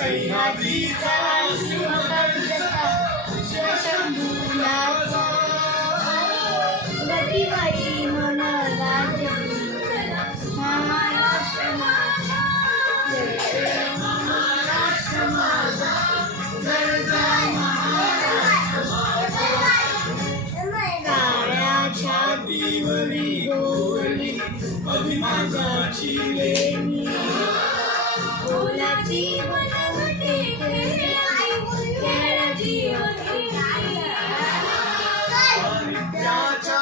सह्याद्रीचा शिवकर्जता शिवशंभूलाचा गतिवाई मन राज्य महाराष्ट्र माझा जय महाराष्ट्र माझा जय जय महाराष्ट्र काळ्या छातीवरी गोवली अभिमानाची लेणी बोलाची बनवते खेळाची होती त्याच्या